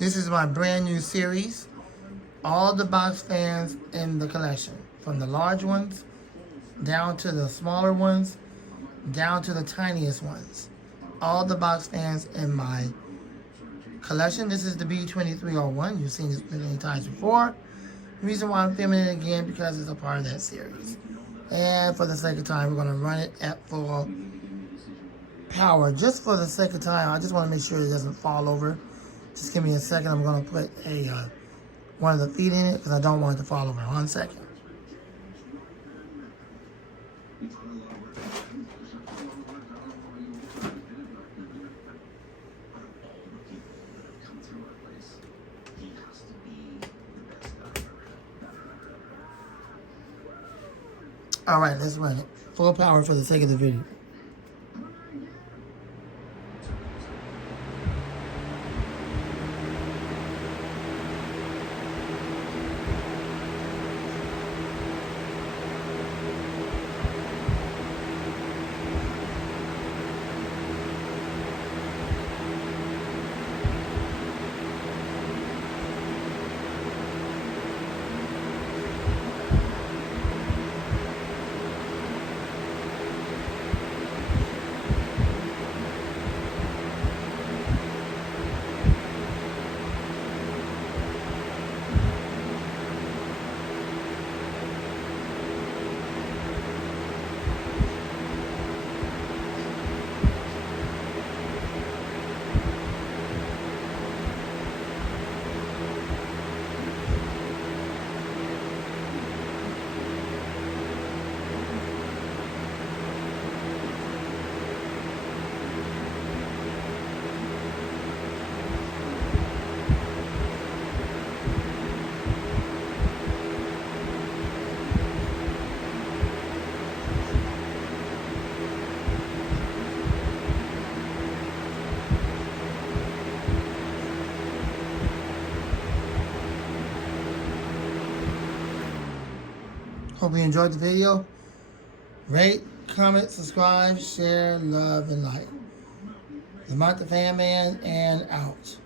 This is my brand new series. All the box fans in the collection, from the large ones down to the smaller ones, down to the tiniest ones. All the box fans in my collection. This is the B2301. You've seen this many times before. The reason why I'm filming it again because it's a part of that series. And for the sake of time, we're going to run it at full power. Just for the sake of time, I just want to make sure it doesn't fall over. Just give me a second. I'm going to put one of the feet in it because I don't want it to fall over. 1 second. All right, let's run it. Full power for the sake of the video. Hope you enjoyed the video. Rate, comment, subscribe, share, love, and like. Lamont the Fan Man, and out.